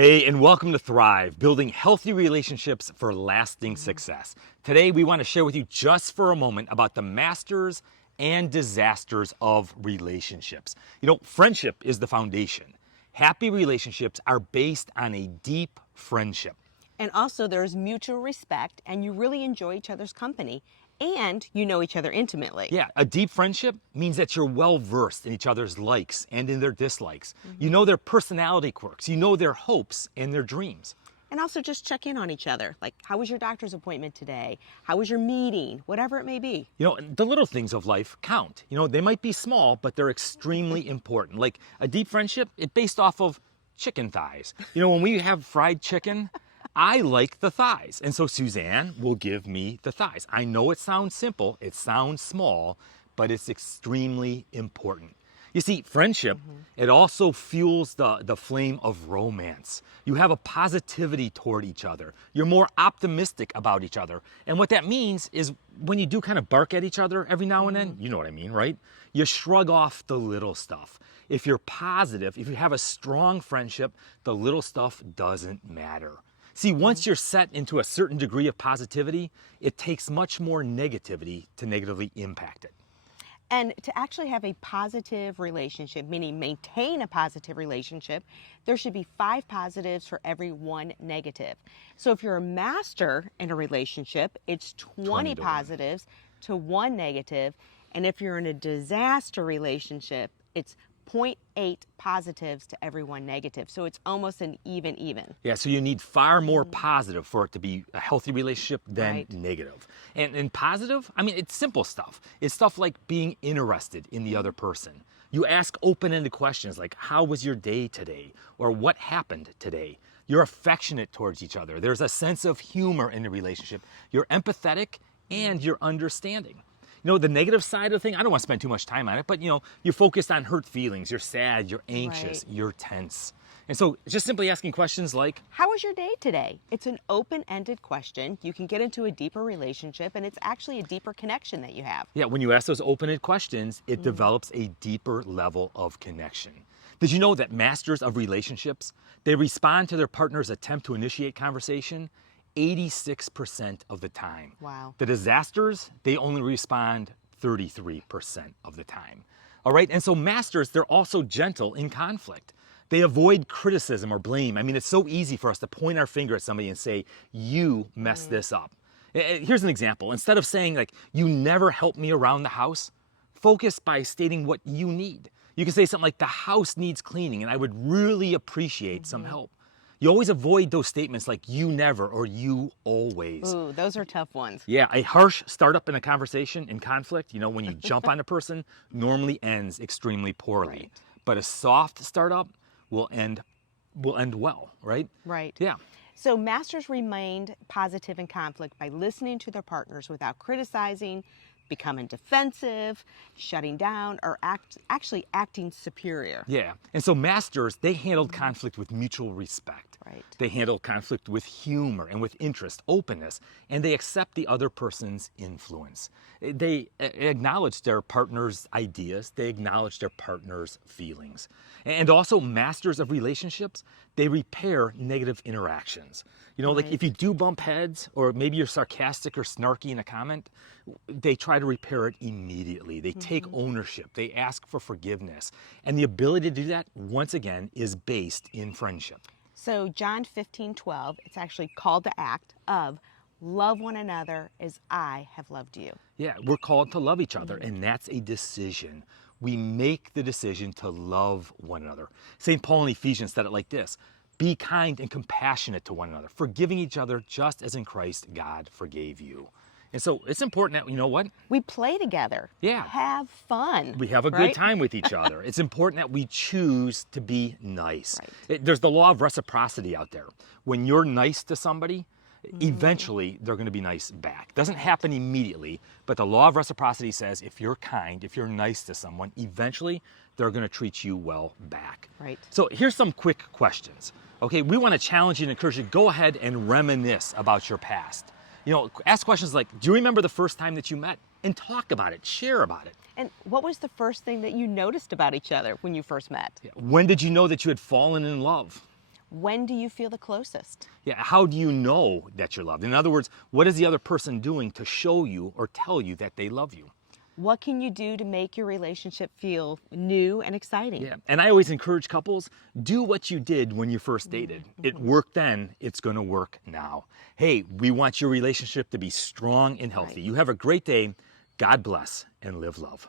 Hey, and welcome to Thrive, building healthy relationships for lasting success. Today, we want to share with you just for a moment about the masters and disasters of relationships. Friendship is the foundation. Happy relationships are based on a deep friendship. And also, there's mutual respect, and you really enjoy each other's company, and you know each other intimately. Yeah, a deep friendship means that you're well versed in each other's likes and in their dislikes. You know their personality quirks, you know their hopes and their dreams. And also, just check in on each other. Like, how was your doctor's appointment today? How was your meeting? Whatever it may be. The little things of life count. They might be small, but they're extremely important. Like a deep friendship, it's based off of chicken thighs. When we have fried chicken, I like the thighs. And so Suzanne will give me the thighs. I know it sounds simple, it sounds small, but it's extremely important. You see, friendship, it also fuels the flame of romance. You have a positivity toward each other. You're more optimistic about each other. And what that means is when you do kind of bark at each other every now and then, you know what I mean, right? You shrug off the little stuff. If you're positive, if you have a strong friendship, the little stuff doesn't matter. See, once you're set into a certain degree of positivity, it takes much more negativity to negatively impact it. And to actually have a positive relationship, meaning maintain a positive relationship, there should be 5 positives for every 1 negative. So if you're a master in a relationship, it's 20 to 1. positives to 1 negative. And if you're in a disaster relationship, it's 0.8 positives to every 1 negative. So it's almost an even. Yeah, so you need far more positive for it to be a healthy relationship than negative. And positive, it's simple stuff. It's stuff like being interested in the other person. You ask open-ended questions like, how was your day today? Or what happened today? You're affectionate towards each other. There's a sense of humor in the relationship. You're empathetic and you're understanding. The negative side of the thing, I don't want to spend too much time on it, but you're focused on hurt feelings, you're sad, you're anxious, you're tense. And so just simply asking questions like, how was your day today? It's an open-ended question. You can get into a deeper relationship, and it's actually a deeper connection that you have. Yeah, when you ask those open-ended questions, it develops a deeper level of connection. Did you know that masters of relationships, they respond to their partner's attempt to initiate conversation 86% of the time. Wow. The disasters, they only respond 33% of the time. All right, and so masters, they're also gentle in conflict. They avoid criticism or blame. It's so easy for us to point our finger at somebody and say, you messed this up. Here's an example. Instead of saying like, you never help me around the house, focus by stating what you need. You can say something like, the house needs cleaning and I would really appreciate some help. You always avoid those statements like you never or you always. Ooh, those are tough ones. Yeah, a harsh startup in a conversation, in conflict, when you jump on a person, normally ends extremely poorly. Right. But a soft startup will end well, right? Right. Yeah. So masters remained positive in conflict by listening to their partners without criticizing, becoming defensive, shutting down, or actually acting superior. Yeah, and so masters, they handled conflict with mutual respect. Right. They handled conflict with humor and with interest, openness, and they accept the other person's influence. They acknowledge their partner's ideas, they acknowledge their partner's feelings. And also masters of relationships, they repair negative interactions. Like if you do bump heads, or maybe you're sarcastic or snarky in a comment, they try to repair it immediately. They take ownership, they ask for forgiveness. And the ability to do that, once again, is based in friendship. So John 15:12, it's actually called the act of love one another as I have loved you. Yeah, we're called to love each other, and that's a decision. We make the decision to love one another. St. Paul in Ephesians said it like this: be kind and compassionate to one another, forgiving each other just as in Christ God forgave you. And so it's important that, We play together. Yeah. Have fun. We have a right? good time with each other. It's important that we choose to be nice. Right. There's the law of reciprocity out there. When you're nice to somebody, eventually they're going to be nice back. Doesn't happen immediately, but the law of reciprocity says if you're kind, if you're nice to someone, eventually they're going to treat you well back. Right. So here's some quick questions. Okay, we want to challenge you and encourage you to go ahead and reminisce about your past. Ask questions like, do you remember the first time that you met? And talk about it, share about it. And what was the first thing that you noticed about each other when you first met? When did you know that you had fallen in love? When do you feel the closest? Yeah, how do you know that you're loved? In other words, what is the other person doing to show you or tell you that they love you? What can you do to make your relationship feel new and exciting? Yeah, and I always encourage couples, do what you did when you first dated. It worked then, it's gonna work now. Hey, we want your relationship to be strong and healthy. Right. You have a great day. God bless and live love.